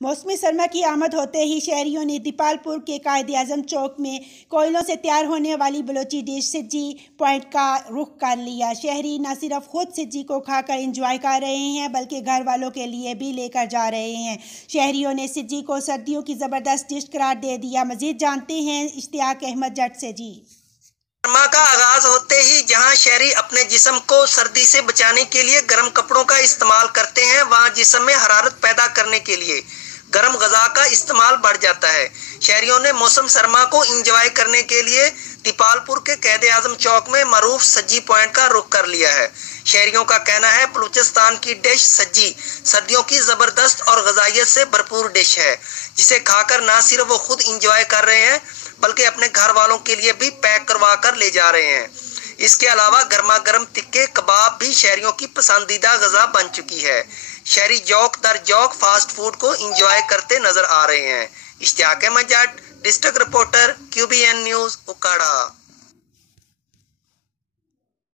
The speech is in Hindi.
मौसमी सरमा की आमद होते ही शहरियों ने दीपालपुर के कायद-ए-आज़म चौक में कोयलों से तैयार होने वाली बलोची डिश सिज्जी पॉइंट का रुख कर लिया। शहरी न सिर्फ खुद सिज्जी को खाकर एंजॉय कर रहे हैं बल्कि घर वालों के लिए भी लेकर जा रहे हैं। शहरियों ने सिज्जी को सर्दियों की ज़बरदस्त डिश करार दे दिया। मज़ीद जानते हैं इश्तियाक अहमद जट से। जी, सरमा का आगाज होते ही जहां शहरी अपने जिस्म को सर्दी से बचाने के लिए गर्म कपड़ों का इस्तेमाल करते हैं, वहां जिस्म में हरारत पैदा करने के लिए गर्म गजा का इस्तेमाल बढ़ जाता है। शहरियों ने मौसम सरमा को एंजॉय करने के लिए दीपालपुर के कायद-ए-आज़म चौक में मरूफ सज्जी पॉइंट का रुख कर लिया है। शहरियों का कहना है बलूचिस्तान की डिश सज्जी सर्दियों की जबरदस्त और गजाइयत से भरपूर डिश है, जिसे खाकर न सिर्फ वो खुद एंजॉय कर रहे हैं बल्कि अपने घर वालों के लिए भी पैक करवा कर ले जा रहे हैं। इसके अलावा गर्मा गर्म तिक्के कबाब भी शहरियों की पसंदीदा गजा बन चुकी है। शहरी जौक दर जौक फास्ट फूड को एंजॉय करते नजर आ रहे हैं। Ishtiaq Ahmed Jatt, district reporter, QBN news, उकाड़ा।